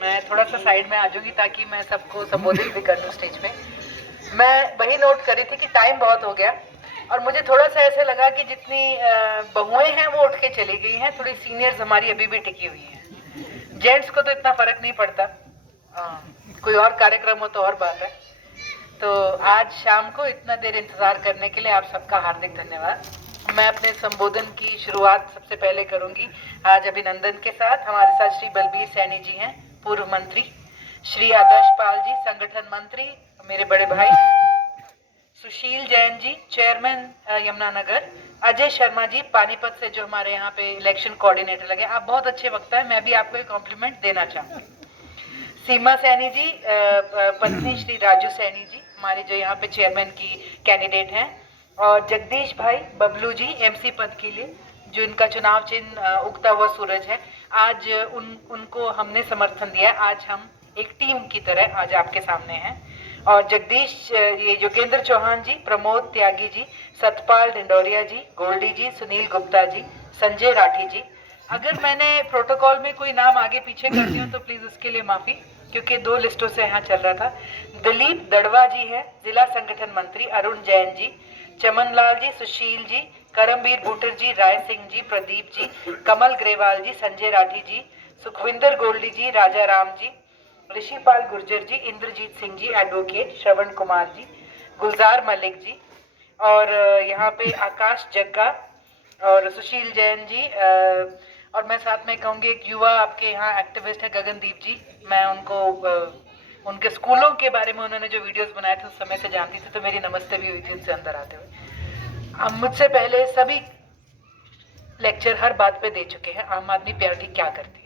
मैं थोड़ा सा साइड में आ जाऊंगी ताकि मैं सबको संबोधित भी कर लूँ स्टेज पे। मैं वही नोट करी थी कि टाइम बहुत हो गया और मुझे थोड़ा सा ऐसे लगा कि जितनी बहुएं हैं वो उठ के चली गई हैं, थोड़ी सीनियर्स हमारी अभी भी टिकी हुई हैं। जेंट्स को तो इतना फर्क नहीं पड़ता, कोई और कार्यक्रम हो तो और बात है। तो आज शाम को इतना देर इंतजार करने के लिए आप सबका हार्दिक धन्यवाद। मैं अपने संबोधन की शुरुआत सबसे पहले करूंगी आज अभिनंदन के साथ। हमारे साथ श्री बलबीर सैनी जी हैं, पूर्व मंत्री, श्री आदर्श पाल जी संगठन मंत्री, मेरे बड़े भाई, सुशील जैन जी चेयरमैन यमुनानगर, अजय शर्मा जी पानीपत से जो हमारे यहाँ पे इलेक्शन कोऑर्डिनेटर लगे। आप बहुत अच्छे वक्ता है, मैं भी आपको एक कॉम्प्लीमेंट देना चाहूँगी। सीमा सैनी जी पत्नी श्री राजू सैनी जी हमारे जो यहाँ पे चेयरमैन की कैंडिडेट हैं, और जगदीश भाई बबलू जी एमसी पद के लिए जो इनका चुनाव चिन्ह उगता हुआ सूरज है। आज उनको हमने समर्थन दिया। आज हम एक टीम की तरह आज आपके सामने हैं। और जगदीश, ये योगेंद्र चौहान जी, प्रमोद त्यागी जी, सतपाल डिंडोरिया जी, गोल्डी जी, सुनील गुप्ता जी, संजय राठी जी। अगर मैंने प्रोटोकॉल में कोई नाम आगे पीछे कर दिया तो प्लीज उसके लिए माफी, क्योंकि 2 लिस्टों से यहाँ चल रहा था। दिलीप दड़वा जी है जिला संगठन मंत्री, अरुण जैन जी, चमन लाल जी, सुशील जी, करमवीर बुटर जी, राय सिंह जी, प्रदीप जी, कमल ग्रेवाल जी, संजय राठी जी, सुखविंदर गोल्डी जी, राजा राम जी, ऋषिपाल गुर्जर जी, इंद्रजीत सिंह जी एडवोकेट, श्रवण कुमार जी, गुलजार मलिक जी, और यहाँ पे आकाश जग्गा और सुशील जैन जी, और मैं साथ में कहूँगी एक युवा आपके यहाँ एक्टिविस्ट है गगनदीप जी। मैं उनको उनके स्कूलों के बारे में उन्होंने जो वीडियोस बनाए थे उस समय से जानती थी, तो मेरी नमस्ते भी हुई थी उनसे अंदर आते हुए। हम मुझसे पहले सभी लेक्चर हर बात पे दे चुके हैं, आम आदमी पार्टी क्या करती है।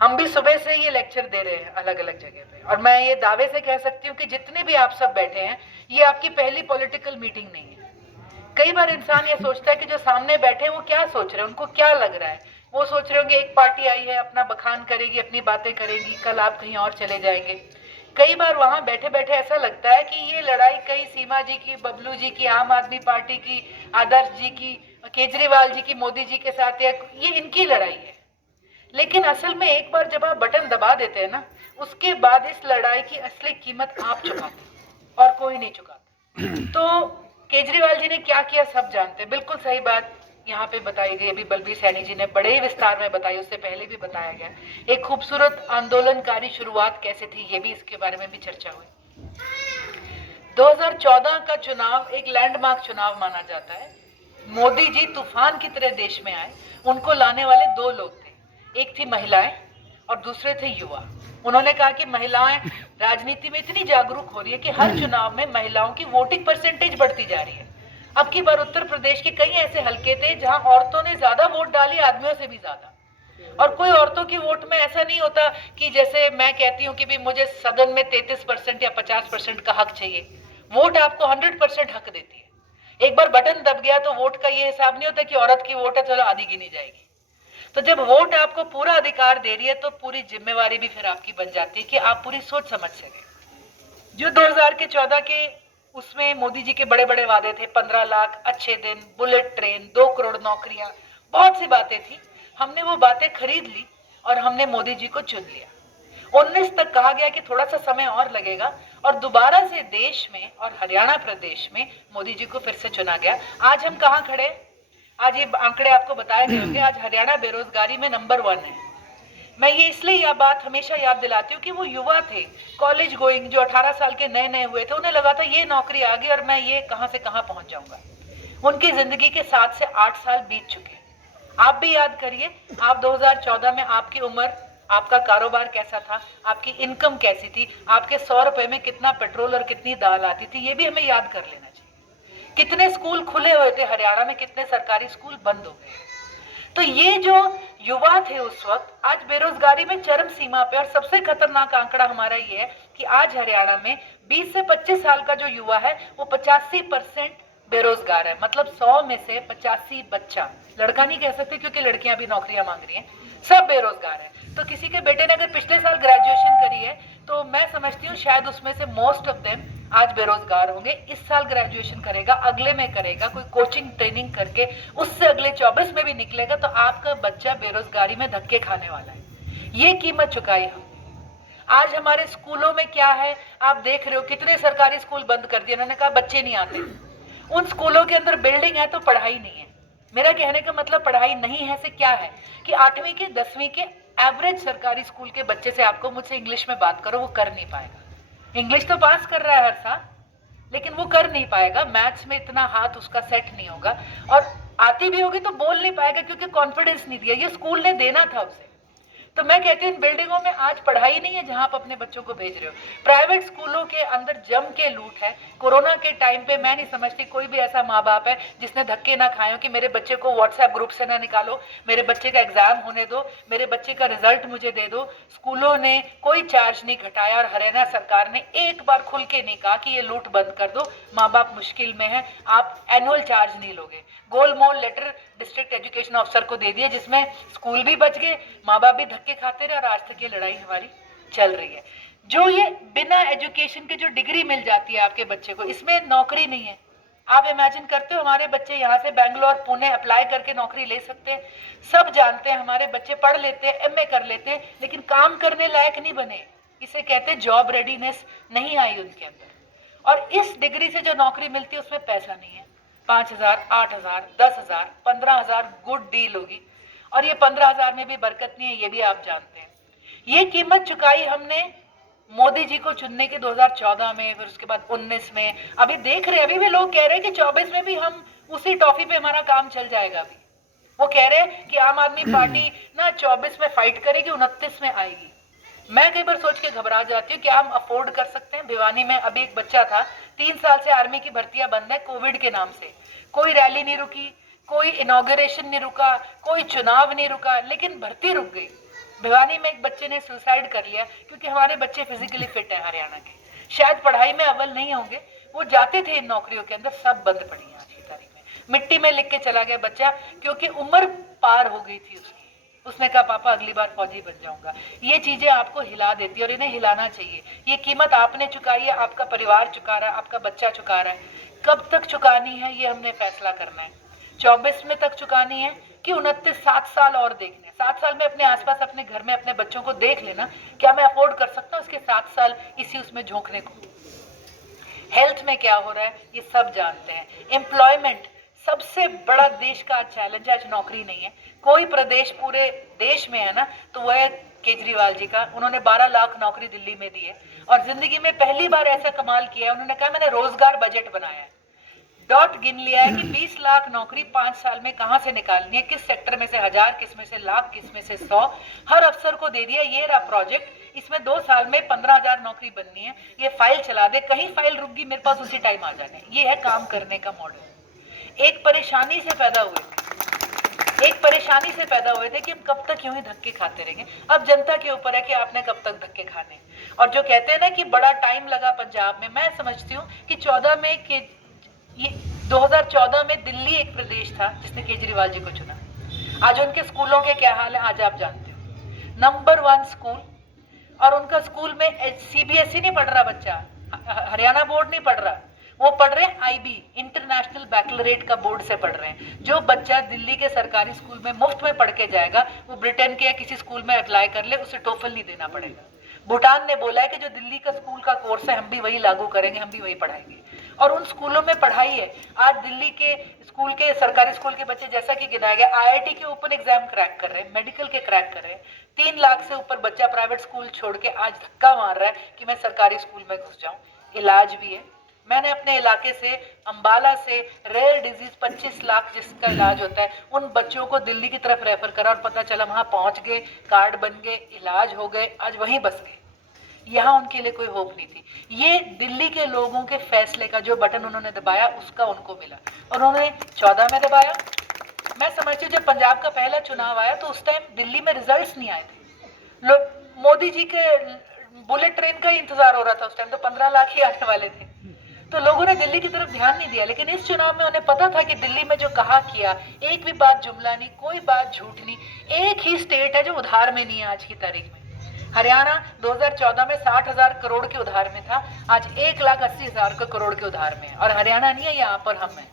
हम भी सुबह से ये लेक्चर दे रहे हैं अलग अलग जगह पे, और मैं ये दावे से कह सकती हूँ कि जितने भी आप सब बैठे हैं ये आपकी पहली पॉलिटिकल मीटिंग नहीं है। कई बार इंसान ये सोचता है कि जो सामने बैठे हैं वो क्या सोच रहे हैं, उनको क्या लग रहा है। वो सोच रहे होंगे एक पार्टी आई है, अपना बखान करेगी, अपनी बातें करेगी, कल आप कहीं और चले जाएंगे। कई बार वहां बैठे बैठे ऐसा लगता है कि ये लड़ाई कहीं सीमा जी की, बबलू जी की, आम आदमी पार्टी की, आदर्श जी की, केजरीवाल जी की, मोदी जी के साथ, या ये इनकी लड़ाई है। लेकिन असल में एक बार जब आप बटन दबा देते हैं ना, उसके बाद इस लड़ाई की असली कीमत आप चुकाते और कोई नहीं चुकाता। तो केजरीवाल जी ने क्या किया सब जानते हैं, बिल्कुल सही बात यहाँ पे बताई गई। अभी बलबीर सैनी जी ने बड़े विस्तार में बताई, उससे पहले भी बताया गया। एक खूबसूरत आंदोलनकारी शुरुआत कैसे थी, ये भी इसके बारे में भी चर्चा हुई। 2014 का चुनाव एक लैंडमार्क चुनाव माना जाता है। मोदी जी तूफान की तरह देश में आए। उनको लाने वाले 2 लोग थे, एक थी महिलाएं और दूसरे थे युवा। उन्होंने कहा कि महिलाएं राजनीति में इतनी जागरूक हो रही है कि हर चुनाव में महिलाओं की वोटिंग परसेंटेज बढ़ती जा रही है। अब की बार उत्तर प्रदेश के कई ऐसे हलके थे जहां औरतों ने ज्यादा वोट डाली, आदमियों से भी ज्यादा। और कोई औरतों की वोट में ऐसा नहीं होता कि जैसे मैं कहती हूँ कि भी मुझे सदन में 33% या 50% का हक चाहिए। वोट आपको 100% हक देती है। एक बार बटन दब गया तो वोट का ये हिसाब नहीं होता कि औरत की वोट है चलो आधी गिनी जाएगी। तो जब वोट आपको पूरा अधिकार दे रही है तो पूरी जिम्मेवारी भी फिर आपकी बन जाती है कि आप पूरी सोच समझ सके। जो 2014 के उसमें मोदी जी के बड़े बड़े वादे थे, 15 लाख अच्छे दिन, बुलेट ट्रेन, 2 करोड़ नौकरियां, बहुत सी बातें थी। हमने वो बातें खरीद ली और हमने मोदी जी को चुन लिया। 19 तक कहा गया कि थोड़ा सा समय और लगेगा, और दोबारा से देश में और हरियाणा प्रदेश में मोदी जी को फिर से चुना गया। आज हम कहाँ खड़े, आज ये आंकड़े आपको बताए गए होंगे। आज हरियाणा बेरोजगारी में नंबर 1 है। मैं ये इसलिए यह बात हमेशा याद दिलाती हूँ कि वो युवा थे, कॉलेज गोइंग, जो 18 साल के नए नए हुए थे। उन्हें लगा था ये नौकरी आ गई और मैं ये कहां से कहां पहुंच जाऊंगा। उनकी जिंदगी के 7 से 8 साल बीत चुके। आप भी याद करिए, आप 2014 में आपकी उम्र, आपका कारोबार कैसा था, आपकी इनकम कैसी थी, आपके 100 रुपए में कितना पेट्रोल और कितनी दाल आती थी, ये भी हमें याद कर लेना चाहिए। कितने स्कूल खुले हुए थे हरियाणा में, कितने सरकारी स्कूल बंद हो गए। तो ये जो युवा थे उस वक्त, आज बेरोजगारी में चरम सीमा पे। और सबसे खतरनाक आंकड़ा हमारा ये है कि आज हरियाणा में 20 से 25 साल का जो युवा है वो 85% बेरोजगार है। मतलब 100 में से 85 बच्चा, लड़का नहीं कह सकते क्योंकि लड़कियां भी नौकरियां मांग रही हैं, सब बेरोजगार है। तो किसी के बेटे ने अगर पिछले साल ग्रेजुएशन करी है तो मैं समझती हूँ शायद उसमें से मोस्ट ऑफ देम आज बेरोजगार होंगे। इस साल ग्रेजुएशन करेगा, अगले में करेगा, कोई कोचिंग ट्रेनिंग करके उससे अगले 24 में भी निकलेगा, तो आपका बच्चा बेरोजगारी में धक्के खाने वाला है। ये कीमत चुकाई हम। आज हमारे स्कूलों में क्या है, आप देख रहे हो कितने सरकारी स्कूल बंद कर दिए, उन्होंने कहा बच्चे नहीं आते। उन स्कूलों के अंदर बिल्डिंग है तो पढ़ाई नहीं है। मेरा कहने का मतलब पढ़ाई नहीं है से क्या है कि 8वीं के 10वीं के एवरेज सरकारी स्कूल के बच्चे से आपको मुझसे इंग्लिश में बात करो, वो कर नहीं पाएगा। इंग्लिश तो पास कर रहा है हर साल, लेकिन वो कर नहीं पाएगा, मैथ्स में इतना हाथ उसका सेट नहीं होगा, और आती भी होगी तो बोल नहीं पाएगा क्योंकि कॉन्फिडेंस नहीं दिया, ये स्कूल ने देना था उसे। तो मैं कहती हूँ इन बिल्डिंगों में आज पढ़ाई नहीं है जहां आप अपने बच्चों को भेज रहे हो। प्राइवेट स्कूलों के अंदर जम के लूट है। कोरोना के टाइम पे मैं नहीं समझती कोई भी ऐसा माँ बाप है जिसने धक्के ना खाए हो कि मेरे बच्चे को व्हाट्सएप ग्रुप से ना निकालो, मेरे बच्चे का एग्जाम होने दो, मेरे बच्चे का रिजल्ट मुझे दे दो। स्कूलों ने कोई चार्ज नहीं घटाया और हरियाणा सरकार ने एक बार खुल के नहीं कहा कि ये लूट बंद कर दो, माँ बाप मुश्किल में है, आप एनुअल चार्ज नहीं लोगे। गोलमोल लेटर डिस्ट्रिक्ट एजुकेशन ऑफिसर को दे दिए जिसमें स्कूल भी बच गए, माँ बाप भी धक्के खाते रहे, और आज तक ये लड़ाई हमारी चल रही है। जो ये बिना एजुकेशन के जो डिग्री मिल जाती है आपके बच्चे को, इसमें नौकरी नहीं है। आप इमेजिन करते हो हमारे बच्चे यहाँ से बेंगलोर पुणे अप्लाई करके नौकरी ले सकते हैं। सब जानते हैं हमारे बच्चे पढ़ लेते हैं, एमए कर लेते हैं, लेकिन काम करने लायक नहीं बने। इसे कहते हैं जॉब रेडीनेस नहीं आई उनके अंदर। और इस डिग्री से जो नौकरी मिलती है उसमें पैसा नहीं है। 5,000, 8,000, 10,000, 15,000 गुड डील होगी, और ये 15,000 में भी बरकत नहीं है, ये भी आप जानते हैं। ये कीमत चुकाई हमने मोदी जी को चुनने के 2014 में, फिर उसके बाद 19 में। अभी देख रहे हैं, अभी भी लोग कह रहे हैं कि 24 में भी हम उसी टॉफी पे हमारा काम चल जाएगा। अभी वो कह रहे हैं कि आम आदमी पार्टी ना 24 में फाइट करेगी, 29 में आएगी। मैं कई बार सोच के घबरा जाती हूँ कि हम अफोर्ड कर सकते हैं। भिवानी में अभी एक बच्चा था, 3 साल से आर्मी की भर्तियां बंद है कोविड के नाम से। कोई रैली नहीं रुकी, कोई इनॉग्रेशन नहीं रुका, कोई चुनाव नहीं रुका, लेकिन भर्ती रुक गई। भिवानी में एक बच्चे ने सुसाइड कर लिया क्योंकि हमारे बच्चे फिजिकली फिट है हरियाणा के, शायद पढ़ाई में अव्वल नहीं होंगे, वो जाते थे इन नौकरियों के अंदर, सब बंद पड़ी है आज की तारीख में। मिट्टी में लिख के चला गया बच्चा क्योंकि उम्र पार हो गई थी उसकी। उसने कहा पापा अगली बार फौजी बन जाऊंगा। ये चीजें आपको हिला देती है और इन्हें हिलाना चाहिए। ये कीमत आपने चुकाई है, आपका परिवार चुका रहा है, आपका बच्चा चुका रहा है। कब तक चुकानी है ये हमने फैसला करना है। 24 में तक चुकानी है कि 29, 7 साल और देखने। 7 साल में अपने आसपास अपने घर में अपने बच्चों को देख लेना, क्या मैं अफोर्ड कर सकता हूँ इसके 7 साल इसी उसमें झोंकने को। हेल्थ में क्या हो रहा है ये सब जानते हैं। एम्प्लॉयमेंट सबसे बड़ा देश का चैलेंज है, आज नौकरी नहीं है। कोई प्रदेश पूरे देश में है ना तो वह है केजरीवाल जी का। उन्होंने 12 लाख नौकरी दिल्ली में दी है और जिंदगी में पहली बार ऐसा कमाल किया है। उन्होंने कहा मैंने रोजगार बजट बनाया है, डॉट गिन लिया है कि 20 लाख नौकरी 5 साल में कहां से निकालनी है, किस सेक्टर में से 1000, किस में से लाख, किस में से 100, हर अफसर को दे दिया। ये रहा प्रोजेक्ट, इसमें 2 साल में 15,000 नौकरी बननी है। ये फाइल चला दे, कहीं फाइल रुक गई मेरे पास उसी टाइम आ जाने। ये है काम करने का मॉडल। एक परेशानी से पैदा हुए थे कि हम कब तक यूं ही धक्के खाते रहेंगे। अब जनता के ऊपर है कि आपने कब तक धक्के खाने। और जो कहते हैं ना कि बड़ा टाइम लगा पंजाब में, मैं समझती हूँ कि 2014 में दिल्ली एक प्रदेश था जिसने केजरीवाल जी को चुना। आज उनके स्कूलों के क्या हाल है आज आप जानते हो। नंबर 1 स्कूल, और उनका स्कूल में CBSE नहीं पढ़ रहा बच्चा, हरियाणा बोर्ड नहीं पढ़ रहा, वो पढ़ रहे हैं IB, इंटरनेशनल बैकलरेट का बोर्ड से पढ़ रहे हैं। जो बच्चा दिल्ली के सरकारी स्कूल में मुफ्त में पढ़ के जाएगा वो ब्रिटेन के या किसी स्कूल में अप्लाई कर ले, उसे टोफल नहीं देना पड़ेगा। भूटान ने बोला है कि जो दिल्ली का स्कूल का कोर्स है हम भी वही लागू करेंगे, हम भी वही पढ़ाएंगे। और उन स्कूलों में पढ़ाई है। आज दिल्ली के स्कूल के सरकारी स्कूल के बच्चे जैसा कि गिनाया गया IIT के ओपन एग्जाम क्रैक कर रहे हैं, मेडिकल के क्रैक कर रहे हैं। 3 लाख से ऊपर बच्चा प्राइवेट स्कूल छोड़ के आज धक्का मार रहा है कि मैं सरकारी स्कूल में घुस जाऊं। इलाज भी है। मैंने अपने इलाके से अंबाला से रेयर डिजीज 25 लाख जिसका इलाज होता है उन बच्चों को दिल्ली की तरफ रेफर करा और पता चला वहां पहुंच गए, कार्ड बन गए, इलाज हो गए, आज वहीं बस गए। यहाँ उनके लिए कोई होप नहीं थी। ये दिल्ली के लोगों के फैसले का जो बटन उन्होंने दबाया उसका उनको मिला। उन्होंने 14 में दबाया। मैं समझती हूँ जब पंजाब का पहला चुनाव आया तो उस टाइम दिल्ली में रिजल्ट्स नहीं आए थे। लोग मोदी जी के बुलेट ट्रेन का ही इंतजार हो रहा था। उस टाइम तो 15 लाख ही आने वाले थे, तो लोगों ने दिल्ली की तरफ ध्यान नहीं दिया। लेकिन इस चुनाव में उन्हें पता था कि दिल्ली में जो कहा किया, एक भी बात जुमला नहीं, कोई बात झूठ नहीं। एक ही स्टेट है जो उधार में नहीं है आज की तारीख में। हरियाणा 2014 में 60,000 करोड़ के उधार में था, आज 1,80,000 करोड़ के उधार में है। और हरियाणा नहीं है, यहाँ पर हम हैं।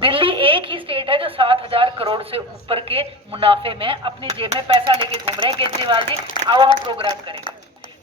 दिल्ली एक ही स्टेट है जो 7,000 करोड़ से ऊपर के मुनाफे में अपनी जेब में पैसा लेके घूम रहे हैं। केजरीवाल जी आओ हम प्रोग्राम करेंगे।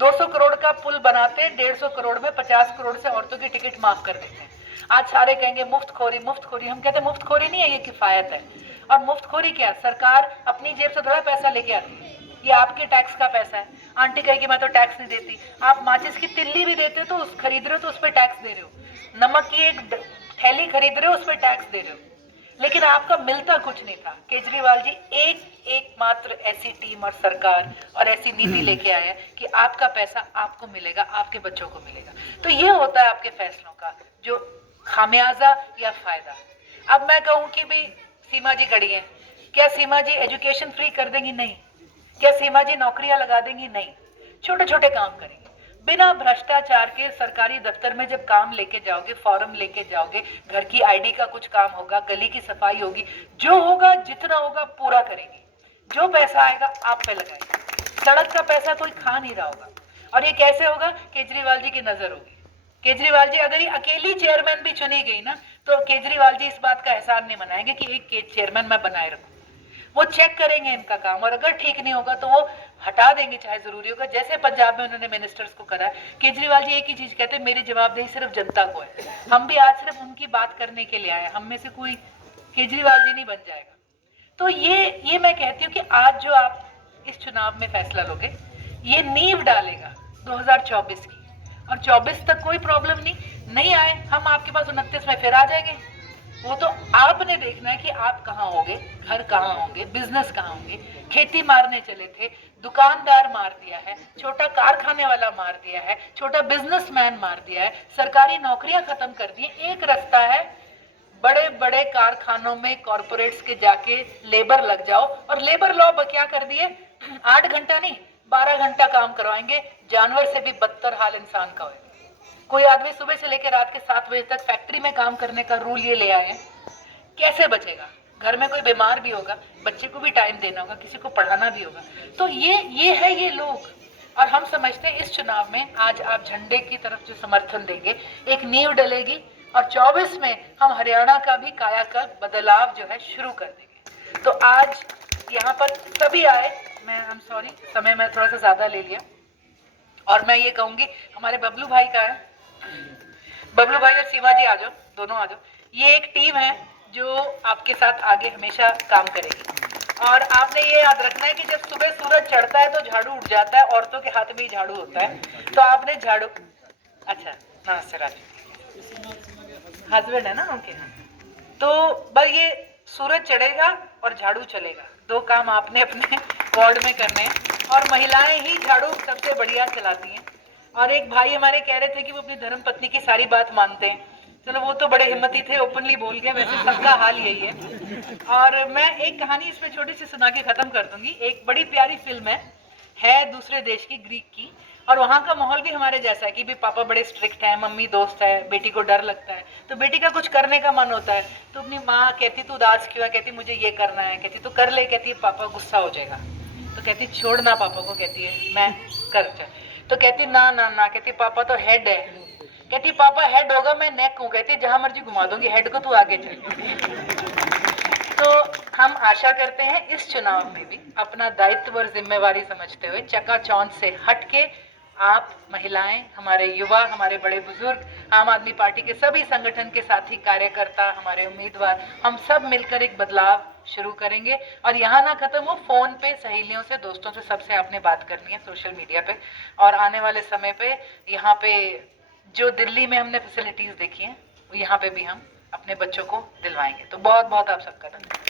200 करोड़ का पुल बनाते, 150 करोड़ में 50 करोड़ से औरतों की टिकट माफ कर देते हैं। आज सारे कहेंगे मुफ्तखोरी मुफ्तखोरी, हम कहते हैं मुफ्तखोरी नहीं है, ये किफायत है। और मुफ्तखोरी क्या, सरकार अपनी जेब से थोड़ा पैसा लेके आती है, ये आपके टैक्स का पैसा है। आंटी कहेगी मैं तो टैक्स नहीं देती, आप माचिस की तिल्ली भी देते हो तो उस खरीद रहे हो तो उस पर टैक्स दे रहे हो, नमक की एक थैली खरीद रहे हो उस पर टैक्स दे रहे हो, लेकिन आपका मिलता कुछ नहीं था। केजरीवाल जी एक मात्र ऐसी टीम और सरकार और ऐसी नीति लेके आए हैं कि आपका पैसा आपको मिलेगा, आपके बच्चों को मिलेगा। तो ये होता है आपके फैसलों का जो खामियाजा या फायदा। अब मैं कहूं कि भी सीमा जी खड़ी है, क्या सीमा जी एजुकेशन फ्री कर देंगी? नहीं। क्या सीमा जी नौकरियां लगा देंगी? नहीं। छोटे छोटे काम करेंगे बिना भ्रष्टाचार के। सरकारी दफ्तर में जब काम लेके जाओगे, फॉर्म लेके जाओगे, घर की आईडी का कुछ काम होगा, गली की सफाई होगी, जो होगा जितना होगा पूरा करेंगे। जो पैसा आएगा आप पे लगाएंगे। सड़क का पैसा कोई खा नहीं रहा होगा। और ये कैसे होगा? केजरीवाल जी की नजर होगी। केजरीवाल जी अगर ये अकेली चेयरमैन भी चुनी गई ना, तो केजरीवाल जी इस बात का एहसान नहीं मनाएंगे कि एक चेयरमैन मैं बनाए रखूं। वो चेक करेंगे इनका काम, और अगर ठीक नहीं होगा तो वो हटा देंगे, चाहे जरूरी होगा। जैसे पंजाब में उन्होंने मिनिस्टर्स को करा है। केजरीवाल जी एक ही चीज कहते हैं, मेरी जवाबदेही सिर्फ जनता को है। हम भी आज सिर्फ उनकी बात करने के लिए आए, हम में से कोई केजरीवाल जी नहीं बन जाएगा। तो ये मैं कहती हूँ कि आज जो आप इस चुनाव में फैसला लोगे, ये नींव डालेगा 2024 की। और 24 तक कोई प्रॉब्लम नहीं आए, हम आपके पास 29 में फिर आ जाएंगे। वो तो आपने देखना है कि आप कहाँ होंगे, घर कहाँ होंगे, बिजनेस कहाँ होंगे। खेती मारने चले थे, दुकानदार मार दिया है, छोटा कारखाने वाला मार दिया है, छोटा बिजनेसमैन मार दिया है, सरकारी नौकरियां खत्म कर दी। एक रास्ता है, बड़े बड़े कारखानों में कॉर्पोरेट्स के जाके लेबर लग जाओ। और लेबर लॉ क्या कर दिए, 8 घंटा नहीं 12 घंटा काम करवाएंगे। जानवर से भी बदतर हाल इंसान का होगा। कोई आदमी सुबह से लेकर रात के 7 बजे तक फैक्ट्री में काम करने का रूल ये ले आए, कैसे बचेगा? घर में कोई बीमार भी होगा, बच्चे को भी टाइम देना होगा, किसी को पढ़ाना भी होगा। तो ये है ये लोग। और हम समझते हैं इस चुनाव में आज आप झंडे की तरफ जो समर्थन देंगे, एक नींव डलेगी। और 24 में हम हरियाणा का भी कायाकल्प बदलाव जो है शुरू कर देंगे। तो आज यहाँ पर सभी आए, मैं आई एम सॉरी समय मैं थोड़ा सा ज्यादा ले लिया। और मैं ये कहूंगी, हमारे बबलू भाई का है, बबलू भाई और सीमा जी आ जाओ, दोनों आ जाओ। ये एक टीम है जो आपके साथ आगे हमेशा काम करेगी। और आपने ये याद रखना है कि जब सुबह सूरज चढ़ता है तो झाड़ू उठ जाता है, औरतों के हाथ में ही झाड़ू होता है। तो आपने झाड़ू, अच्छा हाँ सर, आज हस्बैंड है ना उनके। तो बस ये सूरज चढ़ेगा और झाड़ू चलेगा, 2 काम आपने अपने वार्ड में करने हैं। और महिलाएं ही झाड़ू सबसे बढ़िया चलाती हैं। और एक भाई हमारे कह रहे थे कि वो अपनी धर्म पत्नी की सारी बात मानते हैं। चलो वो तो बड़े हिम्मती थे, ओपनली बोल गए, वैसे सबका हाल यही है। और मैं एक कहानी इसमें छोटी सी सुना के खत्म कर दूंगी। एक बड़ी प्यारी फिल्म है दूसरे देश की, ग्रीक की। और वहाँ का माहौल भी हमारे जैसा है कि भी पापा बड़े स्ट्रिक्ट है, मम्मी दोस्त है, बेटी को डर लगता है, तो बेटी का कुछ करने का मन होता है तो अपनी माँ कहती तू उदास क्यों है, कहती मुझे ये करना है, कहती तो कर ले, कहती पापा गुस्सा हो जाएगा, तो कहती छोड़ ना पापा को, कहती है मैं कर, तो कहती ना ना ना, कहती पापा तो हेड है, कहती पापा हेड होगा मैं नेक हूँ, कहती जहां मर्जी घुमा दूंगी, हेड को तू आगे चल। तो हम आशा करते हैं इस चुनाव में भी अपना दायित्व और जिम्मेवारी समझते हुए चकाचौंध से हटके आप महिलाएं, हमारे युवा, हमारे बड़े बुजुर्ग, आम आदमी पार्टी के सभी संगठन के साथी कार्यकर्ता, हमारे उम्मीदवार, हम सब मिलकर एक बदलाव शुरू करेंगे। और यहाँ ना खत्म हो, फोन पे सहेलियों से, दोस्तों से, सबसे आपने बात करनी है, सोशल मीडिया पे। और आने वाले समय पे यहाँ पे जो दिल्ली में हमने फैसिलिटीज देखी हैं, यहाँ पे भी हम अपने बच्चों को दिलवाएंगे। तो बहुत बहुत आप सबका धन्यवाद।